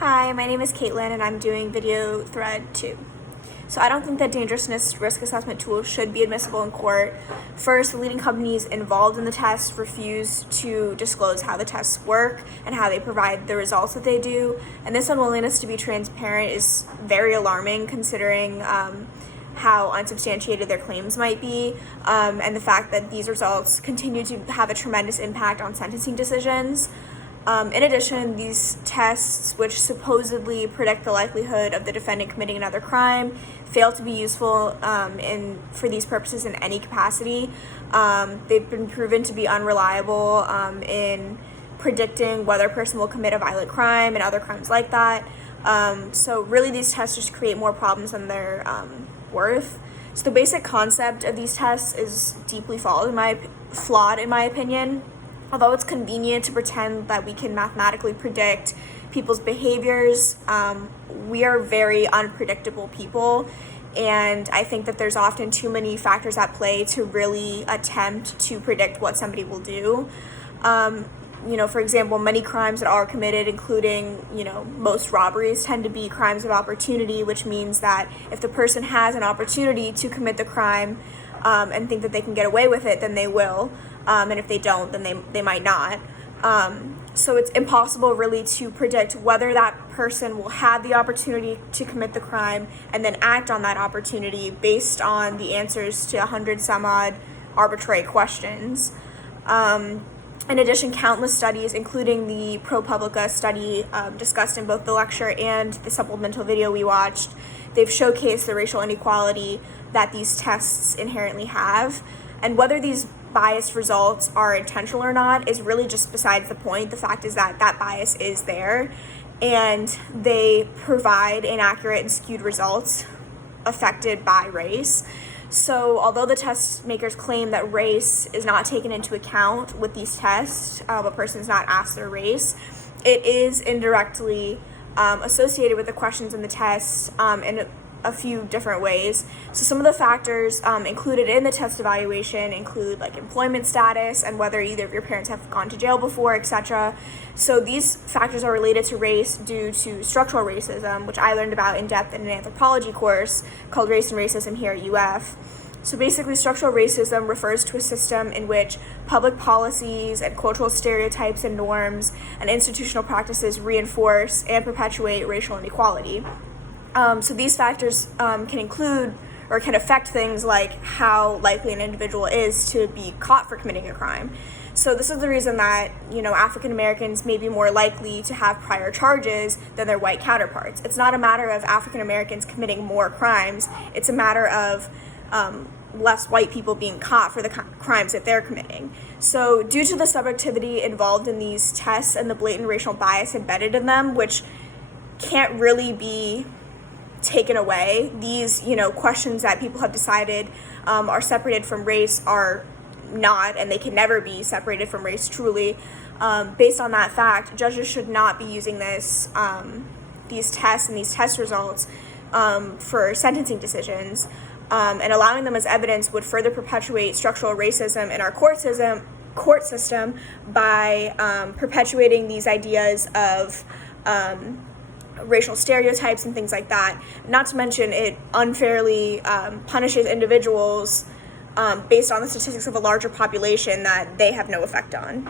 Hi, my name is Caitlin and I'm doing video thread 2. So I don't think that dangerousness risk assessment tools should be admissible in court. First, the leading companies involved in the tests refuse to disclose how the tests work and how they provide the results that they do. And this unwillingness to be transparent is very alarming considering how unsubstantiated their claims might be, and the fact that these results continue to have a tremendous impact on sentencing decisions. In addition, these tests, which supposedly predict the likelihood of the defendant committing another crime, fail to be useful for these purposes in any capacity. They've been proven to be unreliable in predicting whether a person will commit a violent crime and other crimes like that. So really these tests just create more problems than they're worth. So the basic concept of these tests is deeply flawed in my opinion. Although it's convenient to pretend that we can mathematically predict people's behaviors, we are very unpredictable people, and I think that there's often too many factors at play to really attempt to predict what somebody will do. For example, many crimes that are committed, including, most robberies, tend to be crimes of opportunity, which means that if the person has an opportunity to commit the crime and think that they can get away with it, then they will. And if they don't, then they might not. So it's impossible really to predict whether that person will have the opportunity to commit the crime and then act on that opportunity based on the answers to 100 some odd arbitrary questions. In addition, countless studies, including the ProPublica study discussed in both the lecture and the supplemental video we watched, they've showcased the racial inequality that these tests inherently have. And whether these biased results are intentional or not is really just besides the point. The fact is that bias is there, and they provide inaccurate and skewed results affected by race. So although the test makers claim that race is not taken into account with these tests, a person's not asked their race, it is indirectly associated with the questions in the tests in a few different ways. So some of the factors included in the test evaluation include like employment status and whether either of your parents have gone to jail before, etc. So these factors are related to race due to structural racism, which I learned about in depth in an anthropology course called Race and Racism here at UF. So basically, structural racism refers to a system in which public policies and cultural stereotypes and norms and institutional practices reinforce and perpetuate racial inequality. So these factors can include or can affect things like how likely an individual is to be caught for committing a crime. So this is the reason that, African Americans may be more likely to have prior charges than their white counterparts. It's not a matter of African Americans committing more crimes. It's a matter of less white people being caught for the crimes that they're committing. So due to the subjectivity involved in these tests and the blatant racial bias embedded in them, which can't really be taken away, these questions that people have decided are separated from race are not, and they can never be separated from race truly. Based on that fact, judges should not be using these tests and these test results for sentencing decisions, and allowing them as evidence would further perpetuate structural racism in our court system by perpetuating these ideas of racial stereotypes and things like that. Not to mention, it unfairly punishes individuals based on the statistics of a larger population that they have no effect on.